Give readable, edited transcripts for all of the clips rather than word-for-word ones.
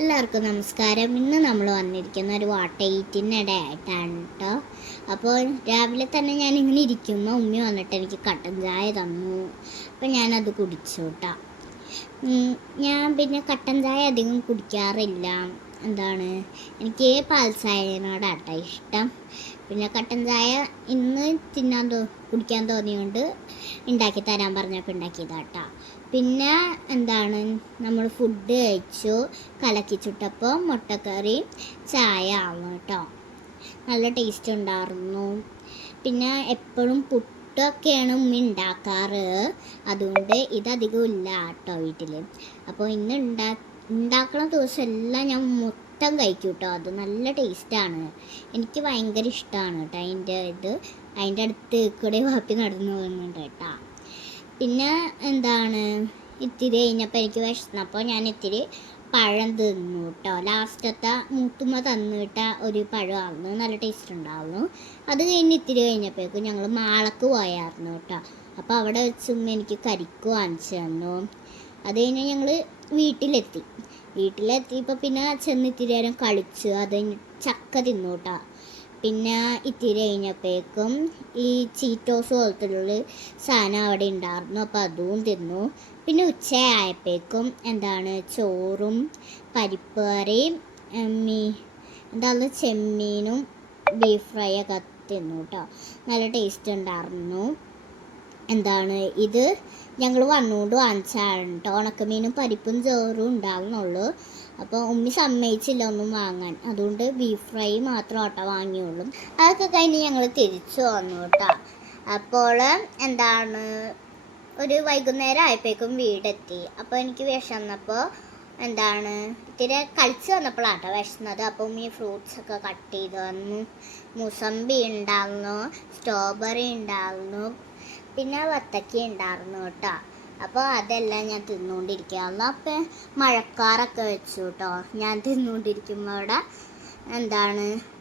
എല്ലാവർക്കും നമസ്കാരം. ഇന്ന് നമ്മൾ വന്നിരിക്കുന്ന ഒരു വാട്ടയിറ്റിനിടെ ആയിട്ടാണ് കേട്ടോ. അപ്പോൾ രാവിലെ തന്നെ ഞാനിങ്ങനെ ഇരിക്കുമ്പോൾ ഉമ്മി വന്നിട്ട് എനിക്ക് കട്ടൻ ചായ തന്നു. അപ്പോൾ ഞാനത് കുടിച്ചു കേട്ടോ. ഞാൻ പിന്നെ കട്ടൻ ചായ അധികം കുടിക്കാറില്ല. എനിക്ക് പാൽ ചായനോടാട്ടോ ഇഷ്ടം. പിന്നെ കട്ടൻ ചായ ഇന്ന് കുടിക്കാൻ തോന്നിയുകൊണ്ട് ഉണ്ടാക്കി തരാൻ പറഞ്ഞപ്പോൾ ഉണ്ടാക്കിയതാട്ടോ. പിന്നെ നമ്മൾ ഫുഡ് കഴിച്ചു, കലക്കി ചുട്ടപ്പോൾ മുട്ടക്കറി ചായ ആണ് കേട്ടോ. നല്ല ടേസ്റ്റ് ഉണ്ടായിരുന്നു. പിന്നെ എപ്പോഴും പുട്ടൊക്കെയാണ് ഉമ്മ ഉണ്ടാക്കാറ്, അതുകൊണ്ട് ഇതധികം ഇല്ല കേട്ടോ വീട്ടിൽ. അപ്പോൾ ഇന്ന് ഉണ്ടാക്കുന്ന ദിവസം എല്ലാം ഞാൻ മൊത്തം കഴിക്കും കേട്ടോ. അത് നല്ല ടേസ്റ്റാണ്, എനിക്ക് ഭയങ്കര ഇഷ്ടമാണ് കേട്ടോ. അതിൻ്റെ അടുത്ത് കൂടെ വാപ്പി നടന്നു പോകുന്നുണ്ട് കേട്ടോ. പിന്നെ ഇത്തിരി കഴിഞ്ഞപ്പോൾ എനിക്ക് വിശന്നപ്പോൾ ഞാൻ ഇത്തിരി പഴം തിന്നു കേട്ടോ. ലാസ്റ്റത്തെ മൂത്തുമ്മ തന്നിട്ട ഒരു പഴമായിരുന്നു, നല്ല ടേസ്റ്റ് ഉണ്ടായിരുന്നു. അത് ഇത്തിരി കഴിഞ്ഞപ്പോഴേക്കും ഞങ്ങൾ മാളക്ക് പോയായിരുന്നു കേട്ടോ. അപ്പോൾ അവിടെ വെച്ചും എനിക്ക് കരിക്ക് വാങ്ങിച്ചു തന്നു. അത് കഴിഞ്ഞ് ഞങ്ങൾ വീട്ടിലെത്തിയപ്പോൾ പിന്നെ ഇത്തിരി നേരം കളിച്ചു. അത് ചക്ക തിന്നു കേട്ടോ. പിന്നെ ഇത്തിരി കഴിഞ്ഞപ്പോഴേക്കും ഈ ചീറ്റോസ് പോലത്തുള്ള സാധനം അവിടെ ഉണ്ടായിരുന്നു, അപ്പോൾ അതും തിന്നു. പിന്നെ ഉച്ചയായപ്പോഴേക്കും ചോറും പരിപ്പ് കറിയും ചെമ്മീനും ബീഫ് ഫ്രൈ ഒക്കെ തിന്നു കേട്ടോ. നല്ല ടേസ്റ്റ് ഉണ്ടായിരുന്നു. ഇത് ഞങ്ങൾ വന്നുകൊണ്ട് വാങ്ങിച്ചാണ് കേട്ടോ. ഉണക്കമീനും പരിപ്പും ചോറും ഉണ്ടാവുന്നുള്ളൂ. അപ്പോൾ ഉമ്മി സമ്മതിച്ചില്ല ഒന്നും വാങ്ങാൻ, അതുകൊണ്ട് ബീഫ് ഫ്രൈ മാത്രം കേട്ടോ വാങ്ങിയുള്ളൂ. അതൊക്കെ കഴിഞ്ഞ് ഞങ്ങൾ തിരിച്ചു വന്നു കേട്ടോ. അപ്പോൾ ഒരു വൈകുന്നേരം ആയപ്പോഴേക്കും വീടെത്തി. അപ്പോൾ എനിക്ക് വിശന്നപ്പോൾ ഇത്തിരി കളിച്ച് വന്നപ്പോഴാട്ടോ വിശന്നത്. അപ്പോൾ ഉമ്മി ഫ്രൂട്ട്സൊക്കെ കട്ട് ചെയ്ത് തന്നു. മുസമ്പി ഉണ്ടായിരുന്നു, സ്ട്രോബെറി ഉണ്ടായിരുന്നു, പിന്നെ വത്തക്ക ഉണ്ടായിരുന്നു കേട്ടോ. അപ്പോൾ അതെല്ലാം ഞാൻ തിന്നുകൊണ്ടിരിക്കുകയായിരുന്നു. അപ്പം മഴക്കാറൊക്കെ വെച്ചു കേട്ടോ. ഞാൻ തിന്നുകൊണ്ടിരിക്കുമ്പോൾ അവിടെ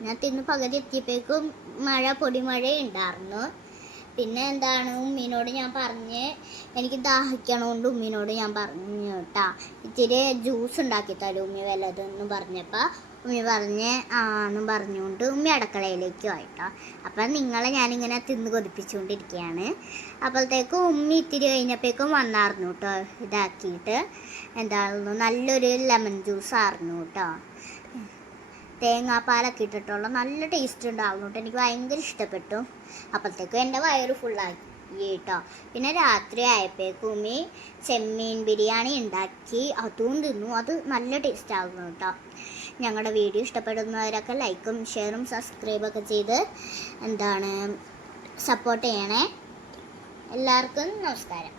ഞാൻ പകുതി എത്തിയപ്പോഴേക്കും പൊടിമഴ ഉണ്ടായിരുന്നു. പിന്നെ ഉമ്മീനോട് ഞാൻ എനിക്ക് ദാഹിക്കണോണ്ട് ഉമ്മീനോട് ഞാൻ പറഞ്ഞു കേട്ടോ, ഇത്തിരി ജ്യൂസ് ഉണ്ടാക്കി തരും ഉമ്മി വല്ലതെന്ന് പറഞ്ഞപ്പോൾ ഉമ്മി ആണെന്ന് പറഞ്ഞുകൊണ്ട് ഉമ്മി അടുക്കളയിലേക്ക് പോയിട്ടോ. അപ്പം നിങ്ങളെ ഞാനിങ്ങനെ തിന്ന് കൊതിപ്പിച്ചുകൊണ്ടിരിക്കുകയാണ്. അപ്പോഴത്തേക്കും ഉമ്മി ഇത്തിരി കഴിഞ്ഞപ്പോഴേക്കും വന്നായിരുന്നു കേട്ടോ. ഇതാക്കിയിട്ട് നല്ലൊരു ലെമൺ ജ്യൂസായിരുന്നു കേട്ടോ. തേങ്ങാപ്പാലൊക്കെ ഇട്ടിട്ടുള്ള നല്ല ടേസ്റ്റ് ഉണ്ടായിരുന്നു കേട്ടോ. എനിക്ക് ഭയങ്കര ഇഷ്ടപ്പെട്ടു. അപ്പോഴത്തേക്കും എൻ്റെ വയറ് ഫുള്ളാക്കി കേട്ടോ. പിന്നെ രാത്രി ആയപ്പോഴേക്കും ഉമ്മി ചെമ്മീൻ ബിരിയാണി ഉണ്ടാക്കി, അതും തിന്നു. അത് നല്ല ടേസ്റ്റ് ആയിരുന്നു കേട്ടോ. ഞങ്ങളുടെ വീഡിയോ ഇഷ്ടപ്പെടുന്നവരൊക്കെ ലൈക്കും ഷെയറും സബ്സ്ക്രൈബൊക്കെ ചെയ്ത് സപ്പോർട്ട് ചെയ്യണേ. എല്ലാവർക്കും നമസ്കാരം.